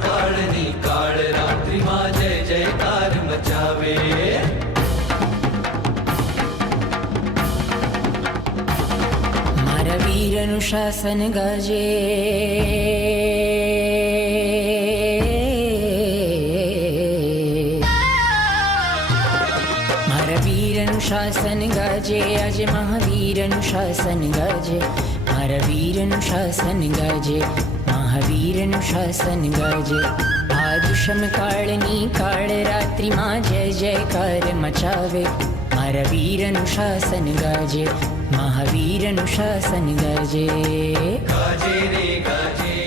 કાળની કાળ રાત્રિમાં જય જયકાર મચાવે. મારા વીરનું શાસન ગાજે, મારા વીરનું શાસન ગાજે, આજે મહાવીરનું શાસન ગાજે, મારા વીરનું શાસન ગાજે, મહાવીરનું શાસન ગાજે. આ દુષ્મ કાળની કાળ રાત્રિમાં જય જયકાર મચાવે. મારા વીરનું શાસન ગાજે, મહાવીરનું શાસન ગાજે. ગાજે રે ગાજે